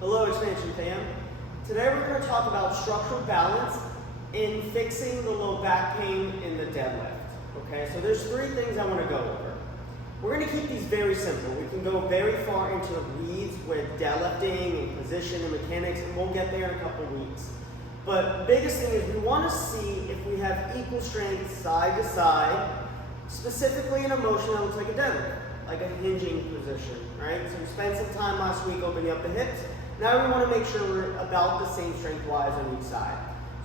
Hello Expansion fam. Today we're going to talk about structural balance in fixing the low back pain in the deadlift. Okay, so there's three things I want to go over. We're going to keep these very simple. We can go very far into the weeds with deadlifting and position and mechanics, and we'll get there in a couple weeks. But the biggest thing is we want to see if we have equal strength side to side, specifically in a motion that looks like a deadlift, like a hinging position, right? So we spent some time last week opening up the hips. Now we want to make sure we're about the same strength-wise on each side.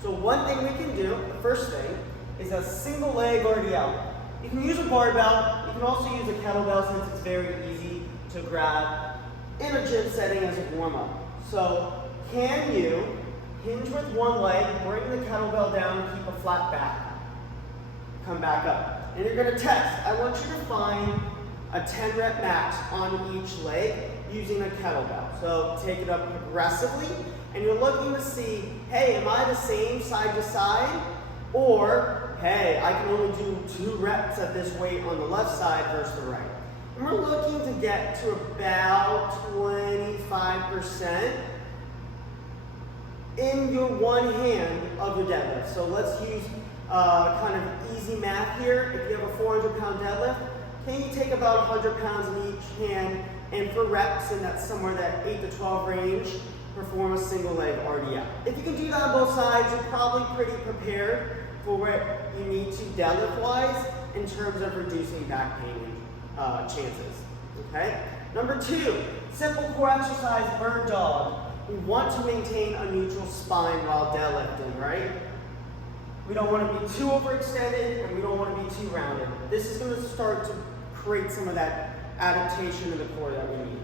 So one thing we can do, the first thing, is a single leg RDL. You can use a barbell. You can also use a kettlebell since it's very easy to grab in a gym setting as a warm-up. So can you hinge with one leg, bring the kettlebell down, keep a flat back, come back up. And you're going to test. I want you to find a 10 rep max on each leg using a kettlebell. So take it up progressively, and you're looking to see, hey, am I the same side to side? Or, hey, I can only do 2 reps at this weight on the left side versus the right. And we're looking to get to about 25% in your one hand of your deadlift. So let's use kind of easy math here. If you have a 400-pound deadlift, can you take about 100 pounds in each hand, and for reps, and that's somewhere that 8 to 12 range, perform a single leg RDL. If you can do that on both sides, you're probably pretty prepared for what you need to deadlift-wise in terms of reducing back pain chances, okay? Number 2, simple core exercise, bird dog. We want to maintain a neutral spine while deadlifting, right? We don't want to be too overextended, and we don't want to be too rounded. This is going to start to create some of that adaptation in the core that we need.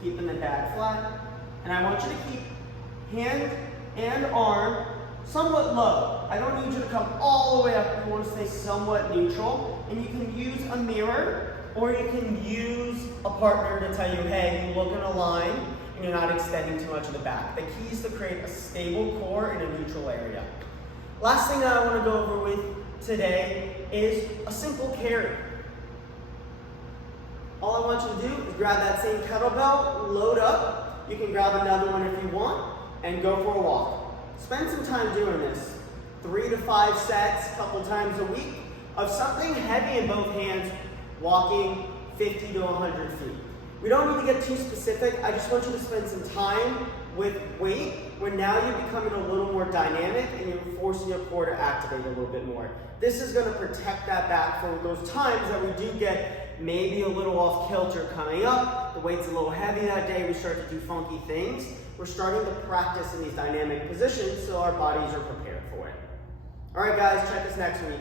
Keeping the back flat. And I want you to keep hand and arm somewhat low. I don't need you to come all the way up. You want to stay somewhat neutral. And you can use a mirror, or you can use a partner to tell you, hey, you look in a line and you're not extending too much of the back. The key is to create a stable core in a neutral area. Last thing that I want to go over with today is a simple carry. All I want you to do is grab that same kettlebell, load up. You can grab another one if you want, and go for a walk. Spend some time doing this. 3 to 5 sets, a couple times a week, of something heavy in both hands, walking 50 to 100 feet. We don't need to get too specific. I just want you to spend some time with weight where now you're becoming a little more dynamic and you're forcing your core to activate a little bit more. This is going to protect that back for those times that we do get maybe a little off kilter coming up. The weight's a little heavy that day. We start to do funky things. We're starting to practice in these dynamic positions so our bodies are prepared for it. All right, guys, check us next week.